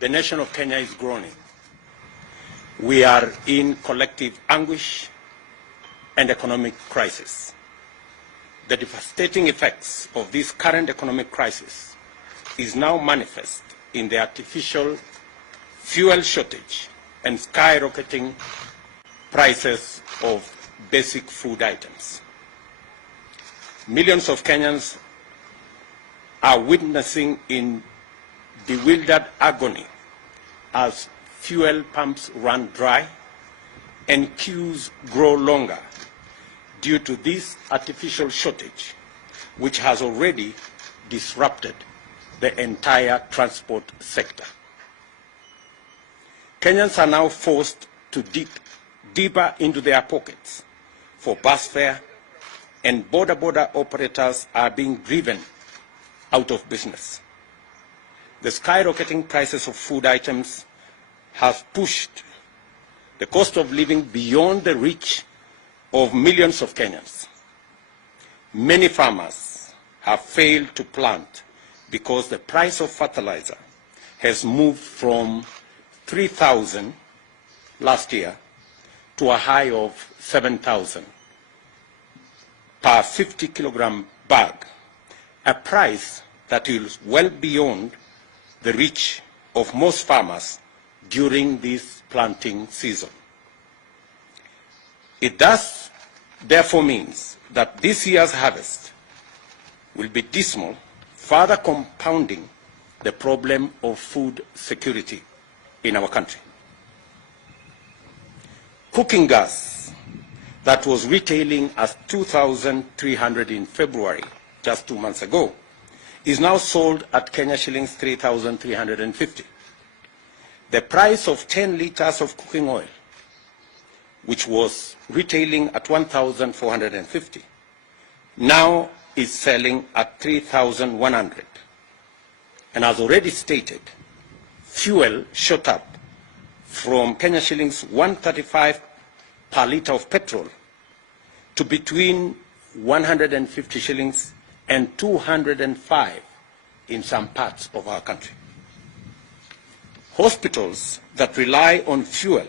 The nation of Kenya is groaning. We are in collective anguish and economic crisis. The devastating effects of this current economic crisis is now manifest in the artificial fuel shortage and skyrocketing prices of basic food items. Millions of Kenyans are witnessing in bewildered agony as fuel pumps run dry and queues grow longer due to this artificial shortage, which has already disrupted the entire transport sector. Kenyans are now forced to dig deeper into their pockets for bus fare, and border operators are being driven out of business. The skyrocketing prices of food items have pushed the cost of living beyond the reach of millions of Kenyans. Many farmers have failed to plant because the price of fertilizer has moved from 3,000 last year to a high of 7,000 per 50 kilogram bag, a price that is well beyond the reach of most farmers during this planting season. It thus therefore means that this year's harvest will be dismal, further compounding the problem of food security in our country. Cooking gas that was retailing as 2,300 in February, just 2 months ago, is now sold at Kenya shillings 3,350. The price of 10 liters of cooking oil, which was retailing at 1,450, now is selling at 3,100. And as already stated, fuel shot up from Kenya shillings 135 per liter of petrol to between 150 shillings and 205 in some parts of our country. Hospitals that rely on fuel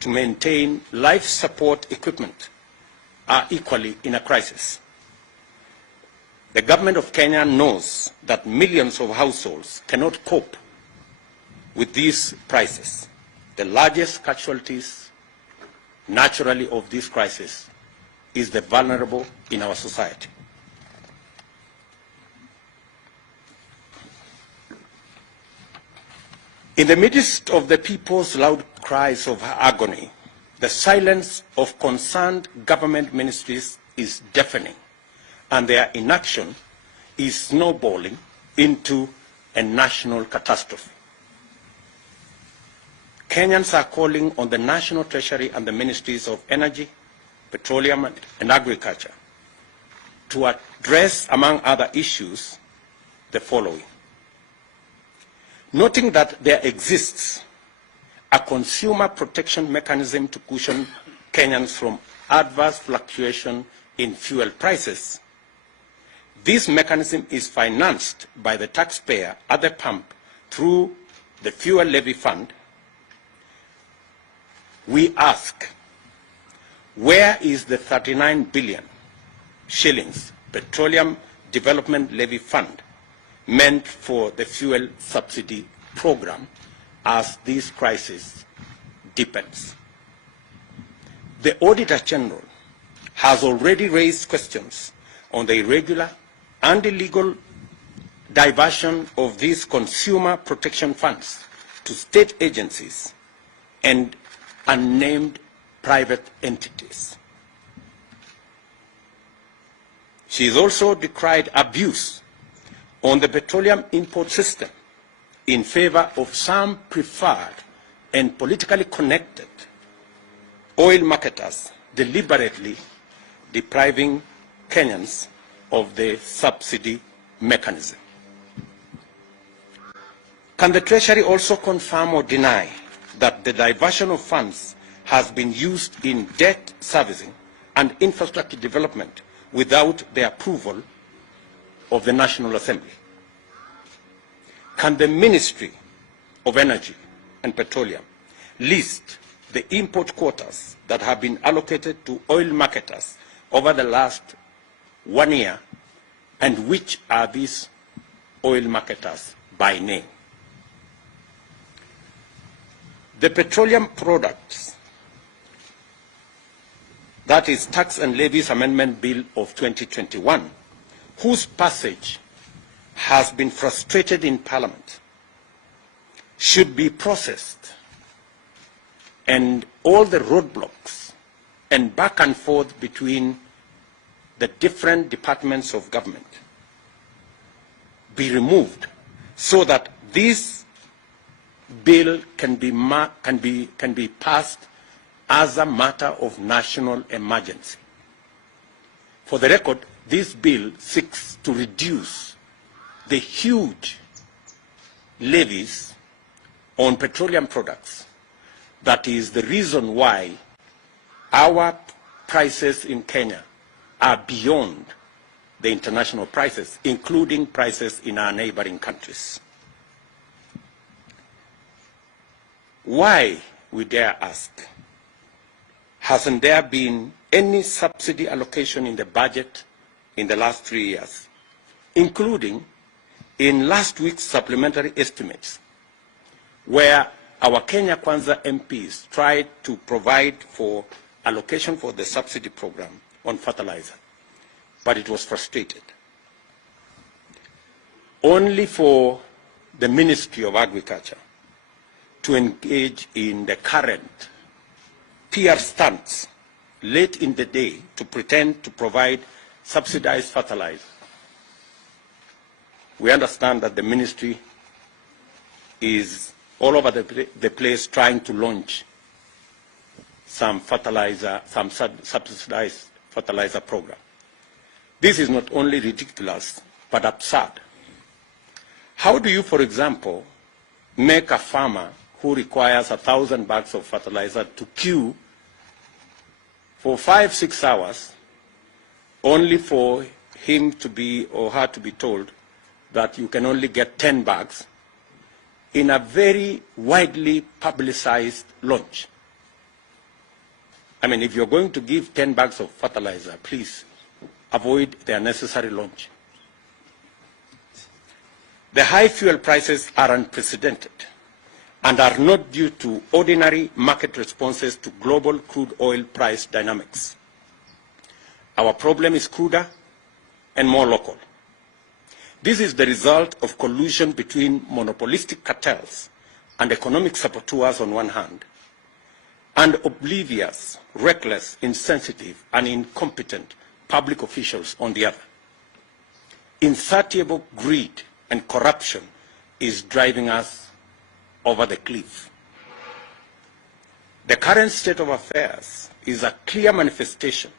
to maintain life support equipment are equally in a crisis. The government of Kenya knows that millions of households cannot cope with these prices. The largest casualties, naturally, of this crisis is the vulnerable in our society. In the midst of the people's loud cries of agony, the silence of concerned government ministries is deafening, and their inaction is snowballing into a national catastrophe. Kenyans are calling on the National Treasury and the Ministries of Energy, Petroleum and Agriculture to address, among other issues, the following. Noting that there exists a consumer protection mechanism to cushion Kenyans from adverse fluctuation in fuel prices, this mechanism is financed by the taxpayer at the pump through the Fuel Levy Fund. We ask, where is the 39 billion shillings Petroleum Development Levy Fund meant for the fuel subsidy program as this crisis deepens? The Auditor General has already raised questions on the irregular and illegal diversion of these consumer protection funds to state agencies and unnamed private entities. She has also decried abuse on the petroleum import system in favor of some preferred and politically connected oil marketers deliberately depriving Kenyans of the subsidy mechanism. Can the Treasury also confirm or deny that the diversion of funds has been used in debt servicing and infrastructure development without the approval of the National Assembly? Can the Ministry of Energy and Petroleum list the import quotas that have been allocated to oil marketers over the last 1 year, and which are these oil marketers by name. The petroleum products, that is Tax and Levies Amendment Bill of 2021, whose passage has been frustrated in Parliament, should be processed, and all the roadblocks and back and forth between the different departments of government be removed, so that this bill can be passed as a matter of national emergency. For the record, this bill seeks to reduce the huge levies on petroleum products. That is the reason why our prices in Kenya are beyond the international prices, including prices in our neighboring countries. Why, we dare ask, hasn't there been any subsidy allocation in the budget in the last 3 years, including in last week's supplementary estimates, where our Kenya Kwanza MPs tried to provide for allocation for the subsidy program on fertilizer, but it was frustrated. Only for the Ministry of Agriculture to engage in the current PR stunts late in the day to pretend to provide subsidized fertilizer. We understand that the ministry is all over the place trying to launch some fertilizer, some subsidized fertilizer program. This is not only ridiculous, but absurd. How do you, for example, make a farmer who requires 1,000 bags of fertilizer to queue for 5-6 hours, only for him to be or her to be told that you can only get 10 bags in a very widely publicized launch? I mean, if you're going to give 10 bags of fertilizer, please avoid the unnecessary launch. The high fuel prices are unprecedented and are not due to ordinary market responses to global crude oil price dynamics. Our problem is cruder and more local. This is the result of collusion between monopolistic cartels and economic saboteurs on one hand, and oblivious, reckless, insensitive, and incompetent public officials on the other. Insatiable greed and corruption is driving us over the cliff. The current state of affairs is a clear manifestation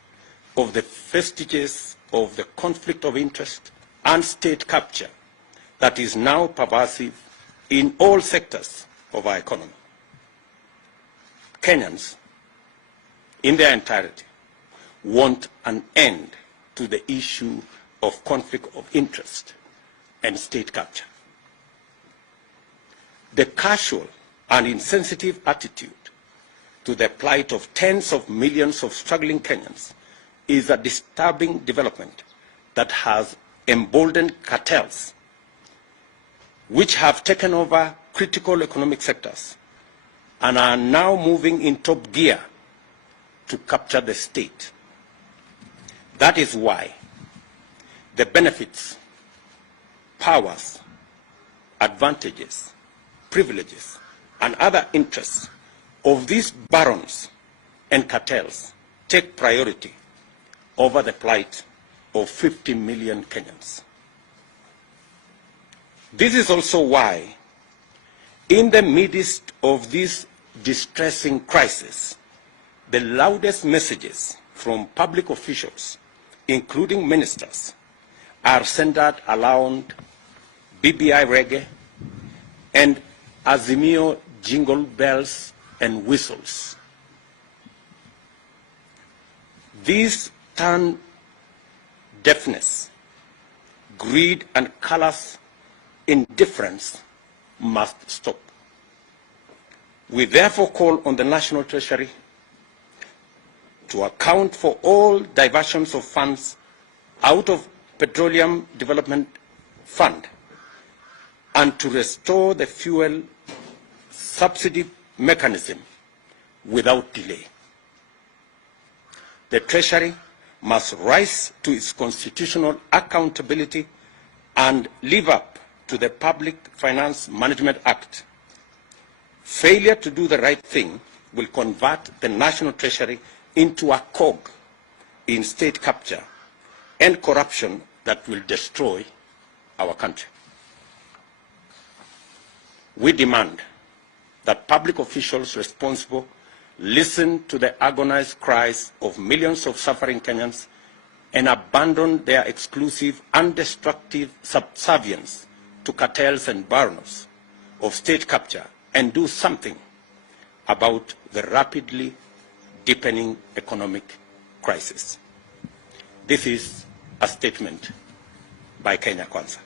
of the vestiges of the conflict of interest and state capture that is now pervasive in all sectors of our economy. Kenyans, in their entirety, want an end to the issue of conflict of interest and state capture. The casual and insensitive attitude to the plight of tens of millions of struggling Kenyans is a disturbing development that has emboldened cartels, which have taken over critical economic sectors and are now moving in top gear to capture the state. That is why the benefits, powers, advantages, privileges, and other interests of these barons and cartels take priority over the plight of 50 million Kenyans. This is also why, in the midst of this distressing crisis, the loudest messages from public officials, including ministers, are centered around BBI reggae and Azimio jingle bells and whistles. These turn deafness, greed, and callous indifference must stop. We therefore call on the National Treasury to account for all diversions of funds out of Petroleum Development Fund and to restore the fuel subsidy mechanism without delay. The Treasury must rise to its constitutional accountability and live up to the Public Finance Management Act. Failure to do the right thing will convert the National Treasury into a cog in state capture and corruption that will destroy our country. We demand that public officials responsible listen to the agonized cries of millions of suffering Kenyans and abandon their exclusive and destructive subservience to cartels and barons of state capture and do something about the rapidly deepening economic crisis. This is a statement by Kenya Kwanza.